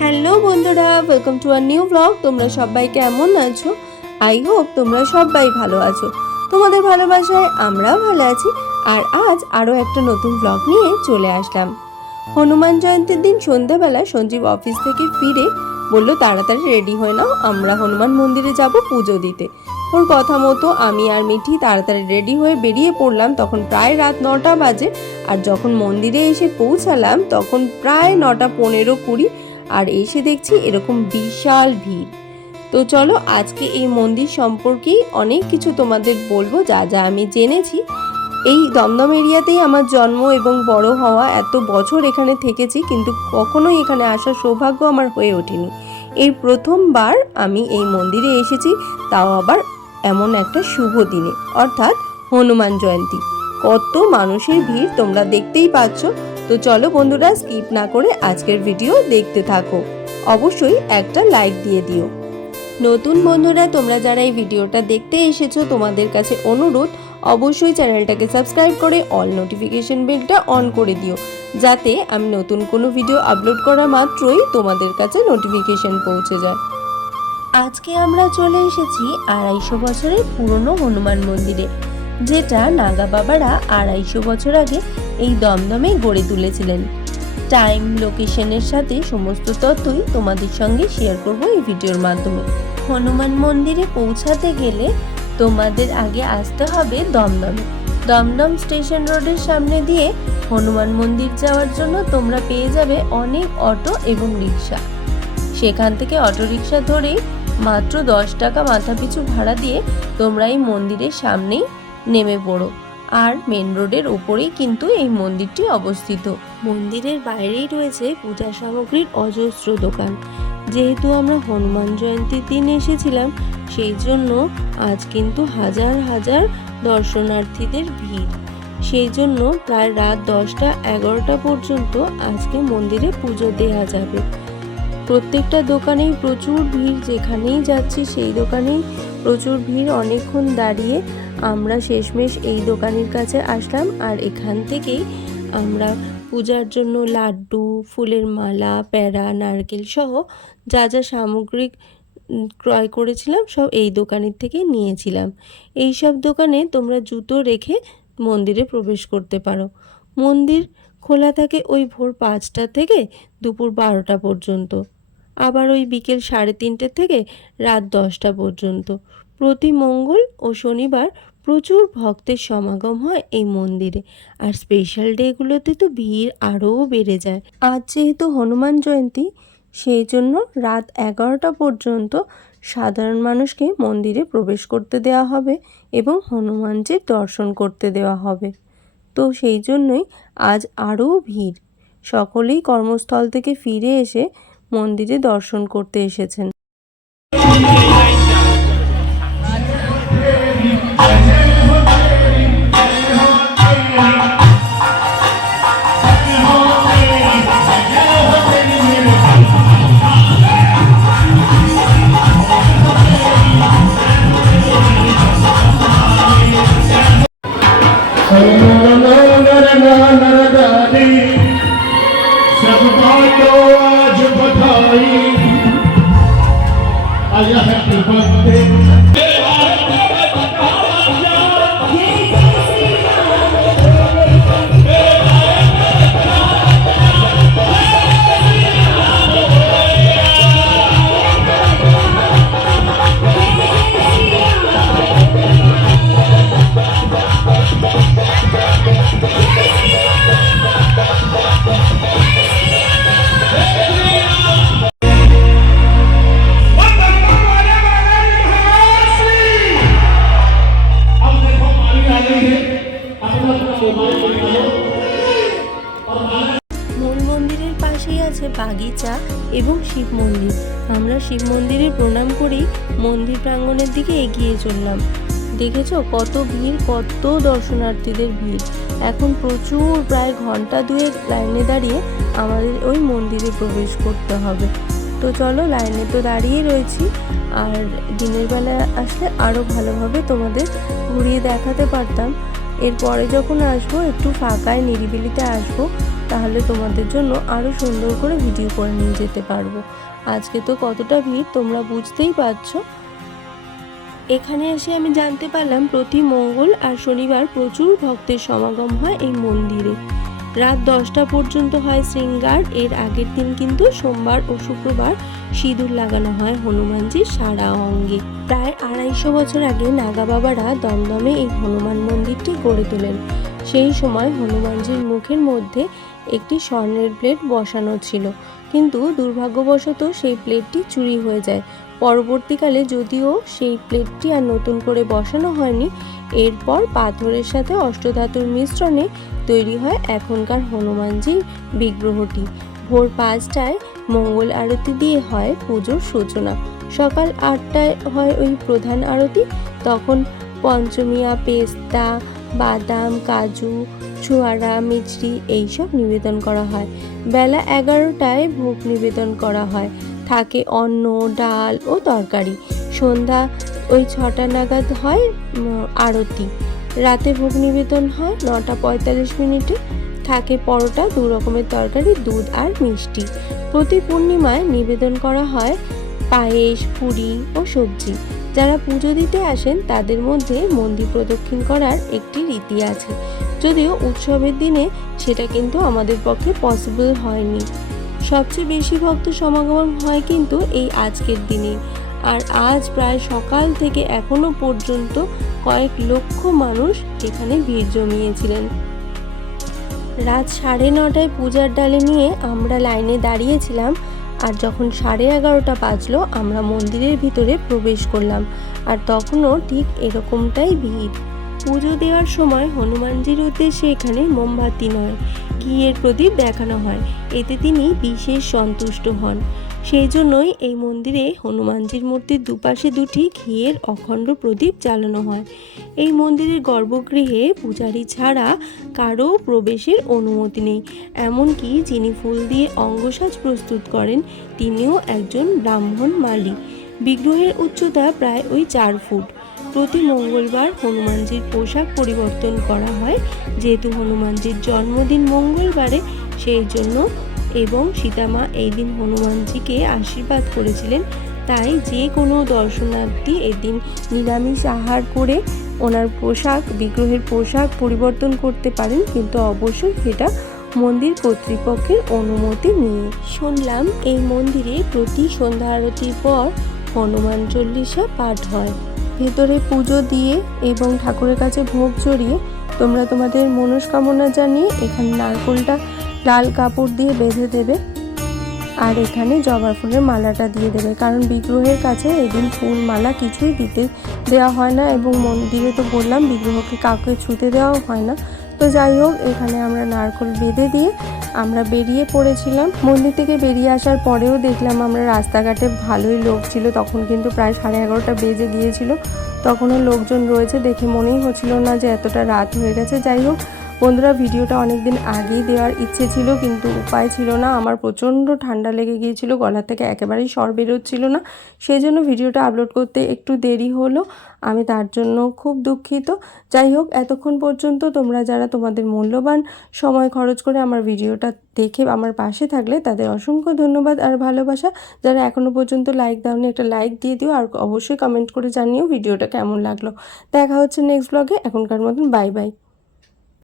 Hello বন্ধুরা, welcome to a new blog. তোমরা সবাই কেমন আছো? আই হোপ তোমরা সবাই ভালো আছো। তোমাদের ভালোবাসায় আমরাও ভালো আছি। আর আজ আরও একটা নতুন ব্লগ নিয়ে চলে আসলাম। হনুমান জয়ন্তীর দিন সন্ধ্যাবেলা সঞ্জীব অফিস থেকে ফিরে বললো তাড়াতাড়ি রেডি হয়ে নাও, আমরা হনুমান মন্দিরে যাব পুজো দিতে। ওর কথা মতো আমি আর মিঠি তাড়াতাড়ি রেডি হয়ে বেরিয়ে পড়লাম। তখন প্রায় রাত 9টা বাজে। আর যখন মন্দিরে এসে পৌঁছালাম তখন প্রায় 9টা 15-20। আর এসে দেখছি এরকম বিশাল ভিড়। তো চলো আজকে এই মন্দির সম্পর্কেই অনেক কিছু তোমাদের বলবো, যা যা আমি জেনেছি। এই দমদম এরিয়াতেই আমার জন্ম এবং বড় হওয়া, এত বছর এখানে থেকেছি, কিন্তু কখনোই এখানে আসার সৌভাগ্য আমার হয়ে ওঠেনি। এই প্রথমবার আমি এই মন্দিরে এসেছি, তাও আবার এমন একটা শুভ দিনে, অর্থাৎ হনুমান জয়ন্তী। কত মানুষের ভিড় তোমরা দেখতেই পাচ্ছ। তো চলো বন্ধুরা, স্কিপ না করে আজকের ভিডিও দেখতে থাকো। অবশ্যই একটা লাইক দিয়ে দিও। নতুন বন্ধুরা তোমরা যারা এই ভিডিওটা দেখতে এসেছো, তোমাদের কাছে অনুরোধ, অবশ্যই চ্যানেলটাকে সাবস্ক্রাইব করে অল নোটিফিকেশন বেলটা অন করে দিও, যাতে আমি নতুন কোনো ভিডিও আপলোড করা মাত্রই তোমাদের কাছে নোটিফিকেশন পৌঁছে যায়। আজকে আমরা চলে এসেছি 250 বছরের পুরনো হনুমান মন্দিরে, যেটা নাগা বাবারা 250 বছর আগে এই দমদমে গড়ে তুলেছিলেন। টাইম, লোকেশনের সাথে সমস্ত তথ্যই তোমাদের সঙ্গে শেয়ার করব এই ভিডিওর মাধ্যমে। হনুমান মন্দিরে পৌঁছাতে গেলে তোমাদের আগে আসতে হবে দমদমে। দমদম স্টেশন রোডের সামনে দিয়ে হনুমান মন্দির যাওয়ার জন্য তোমরা পেয়ে যাবে অনেক অটো এবং রিক্সা। সেখান থেকে অটো রিক্সা ধরেই মাত্র 10 টাকা মাথাপিছু ভাড়া দিয়ে তোমরা এই মন্দিরের সামনেই নেমে পড়ো। আর মেন রোডের ওপরেই কিন্তু এই মন্দিরটি অবস্থিত। মন্দিরের বাইরেই রয়েছে পূজা সামগ্রীর অজস্র দোকান। যেহেতু আমরা হনুমান জয়ন্তীর দিন এসেছিলাম, সেই জন্য আজ কিন্তু হাজার হাজার দর্শনার্থীদের ভিড়। সেই জন্য প্রায় রাত 10টা-11টা পর্যন্ত আজকে মন্দিরে পুজো দেওয়া যাবে। প্রত্যেকটা দোকানেই প্রচুর ভিড়, যেখানেই যাচ্ছি সেই দোকানেই প্রচুর ভিড়। অনেকক্ষণ দাঁড়িয়ে আমরা শেষমেশ এই দোকানের কাছে আসলাম। আর এখান থেকেই আমরা পূজার জন্য লাড্ডু, ফুলের মালা, প্যাড়া, নারকেল সহ যা যা সামগ্রী ক্রয় করেছিলাম সব এই দোকানের থেকে নিয়েছিলাম। এই সব দোকানে তোমরা জুতো রেখে মন্দিরে প্রবেশ করতে পারো। মন্দির খোলা থাকে ওই ভোর 5টা থেকে দুপুর 12টা পর্যন্ত, আবার ওই বিকেল 3:30 থেকে রাত 10টা পর্যন্ত। প্রতি মঙ্গল ও শনিবার প্রচুর ভক্তের সমাগম হয় এই মন্দিরে। আর স্পেশাল ডেগুলোতে তো ভিড় আরও বেড়ে যায়। আজ যেহেতু হনুমান জয়ন্তী, সেই জন্য রাত 11টা পর্যন্ত সাধারণ মানুষকে মন্দিরে প্রবেশ করতে দেওয়া হবে এবং হনুমানজির দর্শন করতে দেওয়া হবে। তো সেই জন্যই আজ আরও ভিড়। সকলেই কর্মস্থল থেকে ফিরে এসে মন্দিরে দর্শন করতে এসেছেন। বগিচা এবং শিব মন্দির। আমরা শিব মন্দিরে প্রণাম করেই মন্দির প্রাঙ্গণের দিকে এগিয়ে চললাম। দেখেছো কত ভিড়, কত দর্শনার্থীদের ভিড়। এখন প্রচুর, প্রায় ঘন্টা দুয়েক লাইনে দাঁড়িয়ে আমাদের ওই মন্দিরে প্রবেশ করতে হবে। তো চলো, লাইনে তো দাঁড়িয়ে রয়েছি, আর দিনের বেলা আসলে আরও ভালোভাবে তোমাদের ঘুরিয়ে দেখাতে পারতাম। এরপরে যখন আসবো একটু ফাঁকায় নিরিবিলিতে আসবো, তাহলে তোমাদের জন্য আরও সুন্দর করে ভিডিও করে নিয়ে যেতে পারবো। আজকে তো কতটা ভিড় তোমরা বুঝতেই পারছো। এখানে এসে আমি জানতে পারলাম প্রতি মঙ্গল আর শনিবার প্রচুর ভক্তের সমাগম হয় এই মন্দিরে। রাত 10টা পর্যন্ত হয় শৃঙ্গার। এর আগের দিন কিন্তু সোমবার ও শুক্রবার সিঁদুর লাগানো হয় হনুমানজির সারা অঙ্গে। প্রায় 250 বছর আগে নাগা বাবারা দমদমে এই হনুমান মন্দিরটি গড়ে তোলেন। সেই সময় হনুমানজির মুখের মধ্যে একটি স্বর্ণের প্লেট বসানো ছিল, কিন্তু দুর্ভাগ্যবশত সেই প্লেটটি চুরি হয়ে যায়। পরবর্তীকালে যদিও সেই প্লেটটি আর নতুন করে বসানো হয়নি, এরপর পাথরের সাথে অষ্টধাতুর মিশ্রণে তৈরি হয় এখনকার হনুমানজির বিগ্রহটি। ভোর 5টায় মঙ্গল আরতি দিয়ে হয় পুজোর সূচনা। সকাল 8টায় হয় ওই প্রধান আরতি। তখন পঞ্চমিয়া, পেস্তা, বাদাম, কাজু, ছোয়ারা, মিছরি এইসব নিবেদন করা হয়। বেলা 11টায় ভোগ নিবেদন করা হয়। থাকে অন্ন, ডাল ও তরকারি। সন্ধ্যা ওই 6টা নাগাদ হয় আরতি। রাতে ভোগ নিবেদন হয় 9টা 45 মিনিটে। থাকে পরোটা, 2 রকমের তরকারি, দুধ আর মিষ্টি। প্রতি পূর্ণিমায় নিবেদন করা হয় পায়েস, পুরি ও সবজি। যারা পুজো দিতে আসেন তাদের মধ্যে মন্দির প্রদক্ষিণ করার একটি রীতি আছে, যদিও উৎসবের দিনে সেটা কিন্তু আমাদের পক্ষে পসিবল হয়নি। সবচেয়ে বেশি ভক্ত সমাগম হয় কিন্তু এই আজকের দিনে। আর আজ প্রায় সকাল থেকে এখনো পর্যন্ত কয়েক লক্ষ মানুষ এখানে ভিড় জমিয়েছিলেন। রাত 9:30টায় পূজার ডালে নিয়ে আমরা লাইনে দাঁড়িয়েছিলাম, আর যখন 11:30টা বাজলো আমরা মন্দিরের ভিতরে প্রবেশ করলাম, আর তখনও ঠিক এরকমটাই ভিড়। পুজো দেওয়ার সময় হনুমানজির উদ্দেশ্যে এখানে মোমবাতি নয়, ঘিয়ের প্রদীপ দেখানো হয়। এতে তিনি বিশেষ সন্তুষ্ট হন। সেই জন্যই এই মন্দিরে হনুমানজির মূর্তির দুপাশে 2টি ঘিয়ের অখণ্ড প্রদীপ জ্বালানো হয়। এই মন্দিরের গর্ভগৃহে পূজারী ছাড়া কারো প্রবেশের অনুমতি নেই। এমনকি যিনি ফুল দিয়ে অঙ্গসাজ প্রস্তুত করেন তিনিও একজন ব্রাহ্মণ মালি। বিগ্রহের উচ্চতা প্রায় ওই 4 ফুট। প্রতি মঙ্গলবার হনুমানজির পোশাক পরিবর্তন করা হয়, যেহেতু হনুমানজির জন্মদিন মঙ্গলবারে সেই জন্য, এবং সীতামা এই দিন হনুমানজিকে আশীর্বাদ করেছিলেন। তাই যে কোনো দর্শনার্থী এদিন নিরামিষ আহার করে ওনার পোশাক, বিগ্রহের পোশাক পরিবর্তন করতে পারেন, কিন্তু অবশ্যই সেটা মন্দির কর্তৃপক্ষের অনুমতি নিয়ে। শুনলাম এই মন্দিরে প্রতি সন্ধ্যা আরতির পর হনুমান চল্লিশা পাঠ হয়। ভেতরে পুজো দিয়ে এবং ঠাকুরের কাছে ভোগ চড়িয়ে তোমরা তোমাদের মনস্কামনা জানিয়ে এখানে নারকেলটা লাল কাপড় দিয়ে বেঁধে দেবে, আর এখানে জবা ফুলের মালাটা দিয়ে দেবে। কারণ বিগ্রহের কাছে এদিন ফুল মালা কিছুই দিতে দেওয়া হয় না, এবং মন্দিরে তো বললাম বিগ্রহকে কাউকে ছুতে দেওয়াও হয় না। তো যাই হোক, এখানে আমরা নারকেল বেঁধে দিয়ে আমরা বেরিয়ে পড়েছিলাম। মন্দির থেকে বেরিয়ে আসার পরেও দেখলাম আমরা রাস্তাঘাটে ভালোই লোক ছিল। তখন কিন্তু প্রায় 11:30টা বেজে গিয়েছিল, তখনও লোকজন রয়েছে। দেখে মনেই হচ্ছিল না যে এতটা রাত হয়ে গেছে। যাই হোক বন্ধুরা, ভিডিওটা অনেকদিন আগেই দেওয়ার ইচ্ছে ছিল, কিন্তু উপায় ছিল না। আমার প্রচণ্ড ঠান্ডা লেগে গিয়েছিল, গলা থেকে একেবারেই স্বর বেরোচ্ছিল না, সেই জন্য ভিডিওটা আপলোড করতে একটু দেরি হলো। আমি তার জন্য খুব দুঃখিত। যাই হোক, এতক্ষণ পর্যন্ত তোমরা যারা তোমাদের মূল্যবান সময় খরচ করে আমার ভিডিওটা দেখে আমার পাশে থাকলে তাদের অসংখ্য ধন্যবাদ আর ভালোবাসা। যারা এখনও পর্যন্ত লাইক দাওনি, একটা লাইক দিয়ে দিও, আর অবশ্যই কমেন্ট করে জানিও ভিডিওটা কেমন লাগলো। দেখা হচ্ছে নেক্সট ব্লগে। এখনকার মতন বাই বাই।